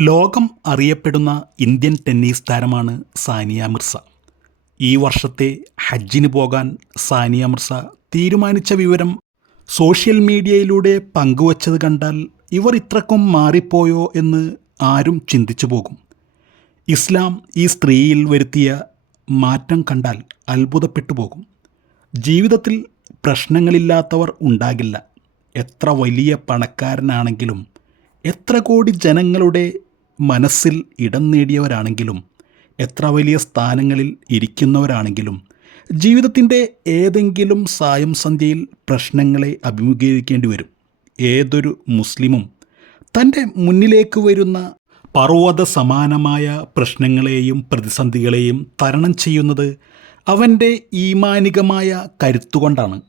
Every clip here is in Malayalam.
ലോകം അറിയപ്പെടുന്ന ഇന്ത്യൻ ടെന്നീസ് താരമാണ് സാനിയ മിർസ. ഈ വർഷത്തെ ഹജ്ജിന് പോകാൻ സാനിയ മിർസ തീരുമാനിച്ച വിവരം സോഷ്യൽ മീഡിയയിലൂടെ പങ്കുവച്ചത് കണ്ടാൽ ഇവർ ഇത്രക്കും മാറിപ്പോയോ എന്ന് ആരും ചിന്തിച്ചു പോകും. ഇസ്ലാം ഈ സ്ത്രീയിൽ വരുത്തിയ മാറ്റം കണ്ടാൽ അത്ഭുതപ്പെട്ടു പോകും. ജീവിതത്തിൽ പ്രശ്നങ്ങളില്ലാത്തവർ ഉണ്ടാകില്ല. എത്ര വലിയ പണക്കാരനാണെങ്കിലും എത്ര കോടി ജനങ്ങളുടെ മനസ്സിൽ ഇടം നേടിയവരാണെങ്കിലും എത്ര വലിയ സ്ഥാനങ്ങളിൽ ഇരിക്കുന്നവരാണെങ്കിലും ജീവിതത്തിന്റെ ഏതെങ്കിലും സായം സന്ധ്യയിൽ പ്രശ്നങ്ങളെ അഭിമുഖീകരിക്കേണ്ടി വരും. ഏതൊരു മുസ്ലിമും തന്റെ മുന്നിലേക്ക് വരുന്ന പർവത സമാനമായ പ്രശ്നങ്ങളെയും പ്രതിസന്ധികളെയും തരണം ചെയ്യുന്നത് അവന്റെ ഈമാനികമായ കരുത്തുകൊണ്ടാണ്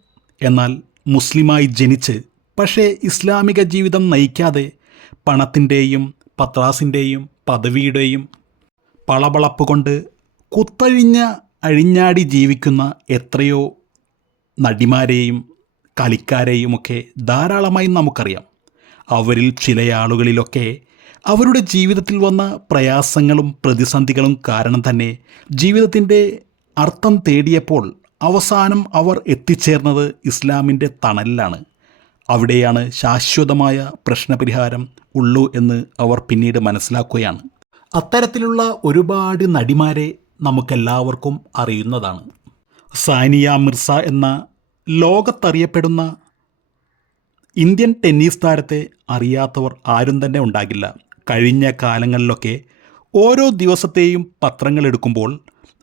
എന്നാൽ മുസ്ലിമായി ജനിച്ച് പക്ഷേ ഇസ്ലാമിക ജീവിതം നയിക്കാതെ പണത്തിന്റെയും പത്രാസിന്റെയും പദവിയുടെയും പളപളപ്പ് കൊണ്ട് കുത്തഴിഞ്ഞ അഴിഞ്ഞാടി ജീവിക്കുന്ന എത്രയോ നടിമാരെയും കളിക്കാരെയുമൊക്കെ ധാരാളമായി നമുക്കറിയാം. അവരിൽ ചില ആളുകളിലൊക്കെ അവരുടെ ജീവിതത്തിൽ വന്ന പ്രയാസങ്ങളും പ്രതിസന്ധികളും കാരണം തന്നെ ജീവിതത്തിന്റെ അർത്ഥം തേടിയപ്പോൾ അവസാനം അവർ എത്തിച്ചേർന്നത് ഇസ്ലാമിന്റെ തണലിലാണ്. അവിടെയാണ് ശാശ്വതമായ പ്രശ്നപരിഹാരം ഉള്ളൂ എന്ന് അവർ പിന്നീട് മനസ്സിലാക്കുകയാണ്. അത്തരത്തിലുള്ള ഒരുപാട് നടിമാരെ നമുക്കെല്ലാവർക്കും അറിയുന്നതാണ്. സാനിയ മിർസ എന്ന ലോകത്തറിയപ്പെടുന്ന ഇന്ത്യൻ ടെന്നീസ് താരത്തെ അറിയാത്തവർ ആരും തന്നെ ഉണ്ടാകില്ല. കഴിഞ്ഞ കാലങ്ങളിലൊക്കെ ഓരോ ദിവസത്തെയും പത്രങ്ങൾ എടുക്കുമ്പോൾ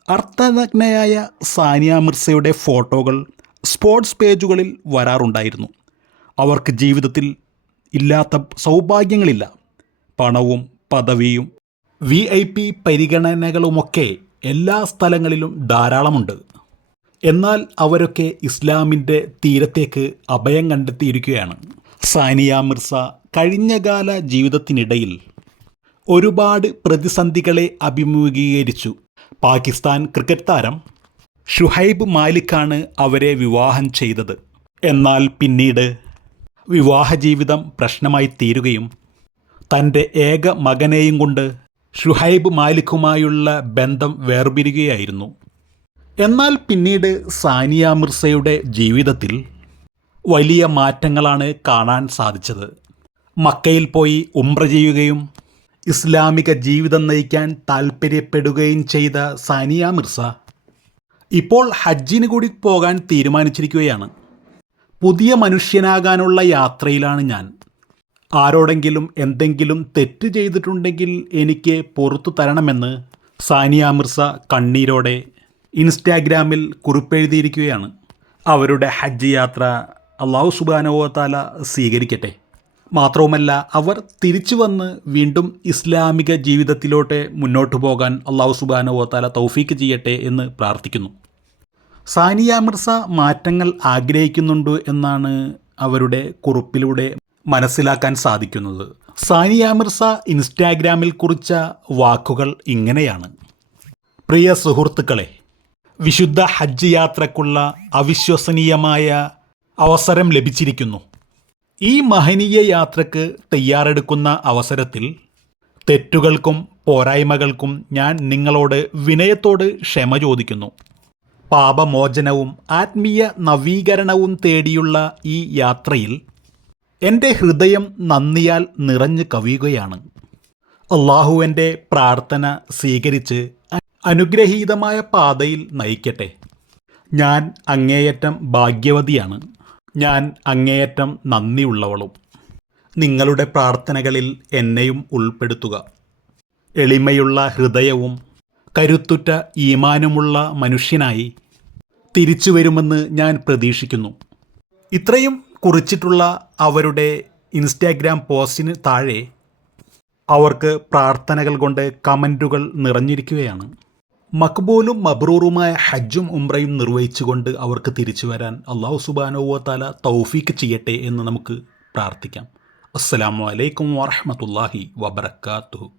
അർത്ഥനഗ്നയായ സാനിയ മിർസയുടെ ഫോട്ടോകൾ സ്പോർട്സ് പേജുകളിൽ വരാറുണ്ടായിരുന്നു. അവർക്ക് ജീവിതത്തിൽ ഇല്ലാത്ത സൗഭാഗ്യങ്ങളില്ല. പണവും പദവിയും വി ഐ പി പരിഗണനകളുമൊക്കെ എല്ലാ സ്ഥലങ്ങളിലും ധാരാളമുണ്ട്. എന്നാൽ അവരൊക്കെ ഇസ്ലാമിന്റെ തീരത്തേക്ക് അഭയം കണ്ടെത്തിയിരിക്കുകയാണ്. സാനിയ മിർസ കഴിഞ്ഞകാല ജീവിതത്തിനിടയിൽ ഒരുപാട് പ്രതിസന്ധികളെ അഭിമുഖീകരിച്ചു. പാകിസ്ഥാൻ ക്രിക്കറ്റ് താരം ഷുഹൈബ് മാലിക്കാണ് അവരെ വിവാഹം ചെയ്തത്. എന്നാൽ പിന്നീട് വിവാഹ ജീവിതം പ്രശ്നമായി തീരുകയും തന്റെ ഏക മകനെയും കൊണ്ട് ഷുഹൈബ് മാലിക്കുമായുള്ള ബന്ധം വേർപിരുകയായിരുന്നു എന്നാൽ പിന്നീട് സാനിയ മിർസയുടെ ജീവിതത്തിൽ വലിയ മാറ്റങ്ങളാണ് കാണാൻ സാധിച്ചത്. മക്കയിൽ പോയി ഉംറ ചെയ്യുകയും ഇസ്ലാമിക ജീവിതം നയിക്കാൻ താൽപ്പര്യപ്പെടുകയും ചെയ്ത സാനിയ മിർസ ഇപ്പോൾ ഹജ്ജിന് കൂടി പോകാൻ തീരുമാനിച്ചിരിക്കുകയാണ്. പുതിയ മനുഷ്യനാകാനുള്ള യാത്രയിലാണ് ഞാൻ. ആരോടെങ്കിലും എന്തെങ്കിലും തെറ്റ് ചെയ്തിട്ടുണ്ടെങ്കിൽ എനിക്ക് പുറത്തു തരണമെന്ന് സാനിയ മിർസ കണ്ണീരോടെ ഇൻസ്റ്റാഗ്രാമിൽ കുറിപ്പെഴുതിയിരിക്കുകയാണ്. അവരുടെ ഹജ്ജ് യാത്ര അള്ളാഹു സുബാനോത്താല സ്വീകരിക്കട്ടെ. മാത്രവുമല്ല അവർ തിരിച്ചു വന്ന് വീണ്ടും ഇസ്ലാമിക ജീവിതത്തിലോട്ട് മുന്നോട്ടു പോകാൻ അള്ളാഹു സുബാനോത്താല തൗഫീക്ക് ചെയ്യട്ടെ എന്ന് പ്രാർത്ഥിക്കുന്നു. സാനിയ മിർസ മാറ്റങ്ങൾ ആഗ്രഹിക്കുന്നുണ്ട് എന്നാണ് അവരുടെ കുറിപ്പിലൂടെ മനസ്സിലാക്കാൻ സാധിക്കുന്നത്. സാനിയ മിർസ ഇൻസ്റ്റാഗ്രാമിൽ കുറിച്ച വാക്കുകൾ ഇങ്ങനെയാണ്. പ്രിയ സുഹൃത്തുക്കളെ വിശുദ്ധ ഹജ്ജ് യാത്രക്കുള്ള അവിശ്വസനീയമായ അവസരം ലഭിച്ചിരിക്കുന്നു. ഈ മഹനീയ യാത്രയ്ക്ക് തയ്യാറെടുക്കുന്ന അവസരത്തിൽ തെറ്റുകൾക്കും പോരായ്മകൾക്കും ഞാൻ നിങ്ങളോട് വിനയത്തോട് ക്ഷമ ചോദിക്കുന്നു. പാപമോചനവും ആത്മീയ നവീകരണവും തേടിയുള്ള ഈ യാത്രയിൽ എന്റെ ഹൃദയം നന്ദിയാൽ നിറഞ്ഞു കവിയുകയാണ്. അള്ളാഹുവിന്റെ പ്രാർത്ഥന സ്വീകരിച്ച് അനുഗ്രഹീതമായ പാതയിൽ നയിക്കട്ടെ. ഞാൻ അങ്ങേയറ്റം ഭാഗ്യവതിയാണ്. ഞാൻ അങ്ങേയറ്റം നന്ദിയുള്ളവളും. നിങ്ങളുടെ പ്രാർത്ഥനകളിൽ എന്നെയും ഉൾപ്പെടുത്തുക. എളിമയുള്ള ഹൃദയവും കരുത്തുറ്റ ഈമാനുമുള്ള മനുഷ്യനായി തിരിച്ചു വരുമെന്ന് ഞാൻ പ്രതീക്ഷിക്കുന്നു. ഇത്രയും കുറിച്ചിട്ടുള്ള അവരുടെ ഇൻസ്റ്റാഗ്രാം പോസ്റ്റിന് താഴെ അവർക്ക് പ്രാർത്ഥനകൾ കൊണ്ട് കമന്റുകൾ നിറഞ്ഞിരിക്കുകയാണ്. മക്ബൂലും മബ്രൂറുമായ ഹജ്ജും ഉംറയും നിർവഹിച്ചുകൊണ്ട് അവർക്ക് തിരിച്ചു വരാൻ അള്ളാഹു സുബാനുവ താല തൗഫീക്ക് ചെയ്യട്ടെ എന്ന് നമുക്ക് പ്രാർത്ഥിക്കാം. അസ്സലാമു അലൈക്കും വാഹമത്തല്ലാഹി വബർക്കാത്തു